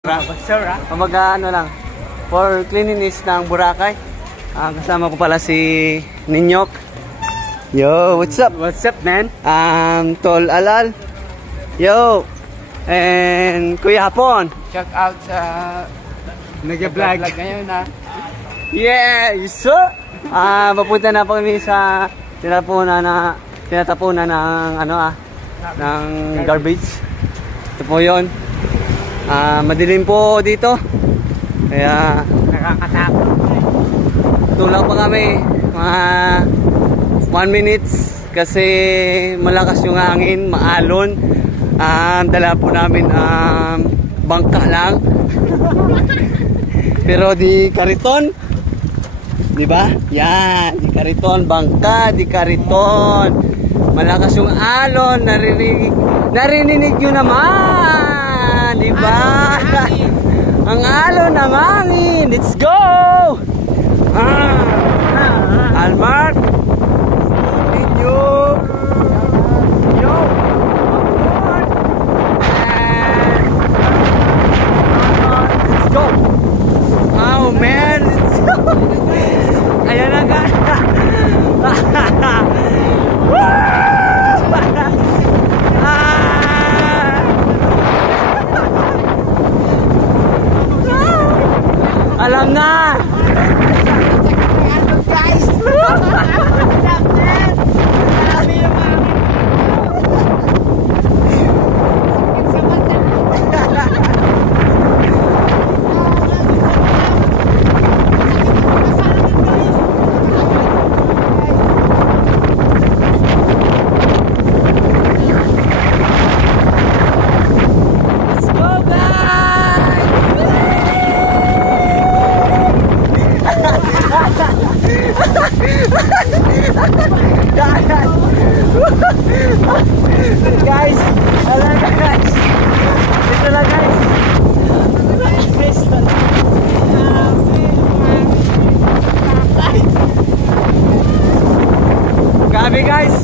Ano lang, for cleanliness ng Boracay. Kasama ko pala si Ninyok. Yo, what's up? What's up, man? Tol Alal. Yo. And Kuya Hapon. Shout out sa nag-vlog ngayon ha. Yeah, yes sir. Papunta na po kami sa tinatapunan ng ng garbage. Ito po 'yon. Madilim po dito. Kaya Nakakatakot. tulak pa kami mga 1 minutes kasi malakas yung hangin, maalon. Dala po namin bangka lang. Pero di kariton. Di ba? Yan, di kariton, bangka, di kariton. Malakas yung alon, narinig nyo naman. Di ba? Ang alon ng hangin. Let's go! Almark. Video. Yo. Let's go. Oh man, let's go. Ayan na ka. Alam na. Guys! Guys, alam na guys. Ito lang guys. Gabi guys.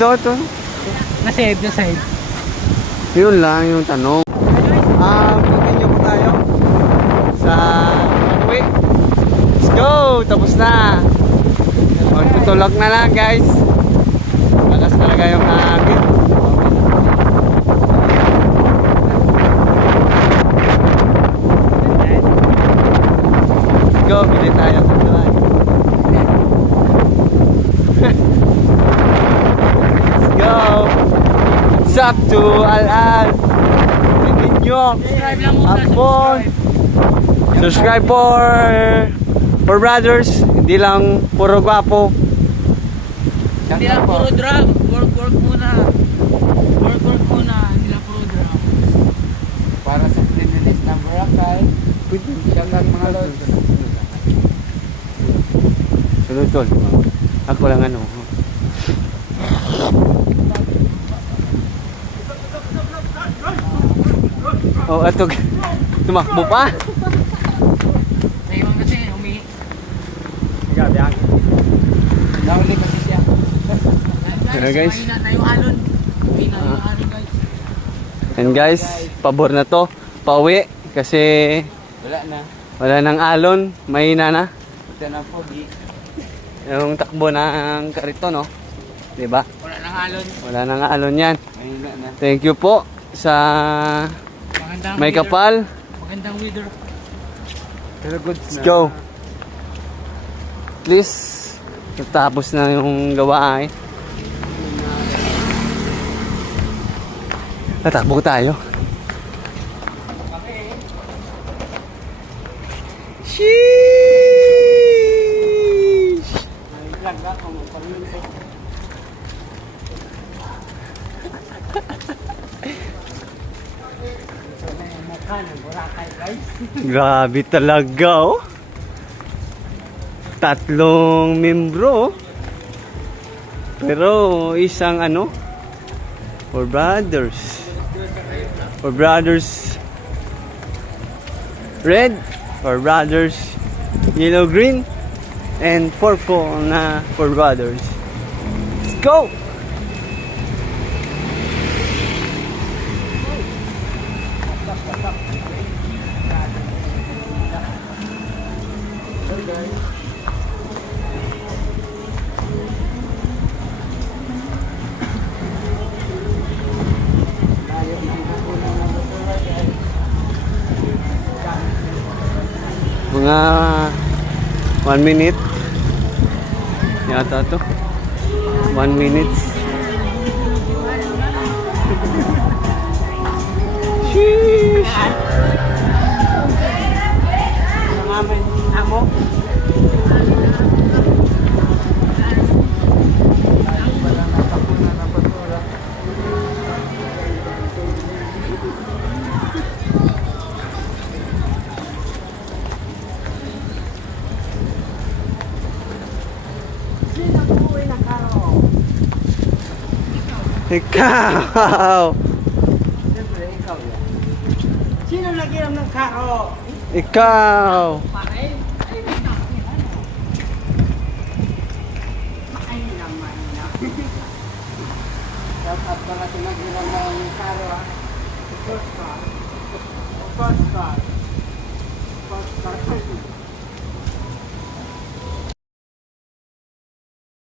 Ito. Na-save. Yun lang yung tanong. Continue po tayo sa uwi. Let's go! Tapos na. Magtutulak na lang guys. Lakas talaga yung hangin. Let's go! Bili tayo sa tulay. Go! What's up to Al-Al? Ninyok, Hapon. Subscribe for brothers. Hindi lang puro gwapo. Hindi lang puro drum. Work muna. Work muna. Hindi lang puro drum. Para sa cleanliness ng Boracay. Shout out mga lods. Sunod. Ako lang ano. Oh, ito tumakbo pa. Naiwan kasi, Ano guys? Mahina na yung alon. Mahina na yung alon guys. And guys, pabor na to. Pauwi kasi Wala na. wala nang alon, mahina na. Ito na pogi. Yung takbo ng karito, no? 'Di ba? Wala nang alon. Wala nang alon 'yan. Mahina na. Thank you po sa Magandang may weather. kapal. Magandang weather. Pero goods Let's go. Please, natapos na yung gawain. Tatakbo tayo. Sheesh! Grabe talaga, oh. 3 membro. Pero isang ano? For brothers. For brothers red, for brothers yellow green, and purple na for brothers. Let's go! Mga 1 minute yata to. 1 minute. Sheesh! Amo. Ikaw! Siyempre, ikaw yan. Sino nagiram ng karo? Ikaw! Pare? Ay, ay naman na. Dapat pala nagiram ng karo ha. Postcard. Postcard. Postcard.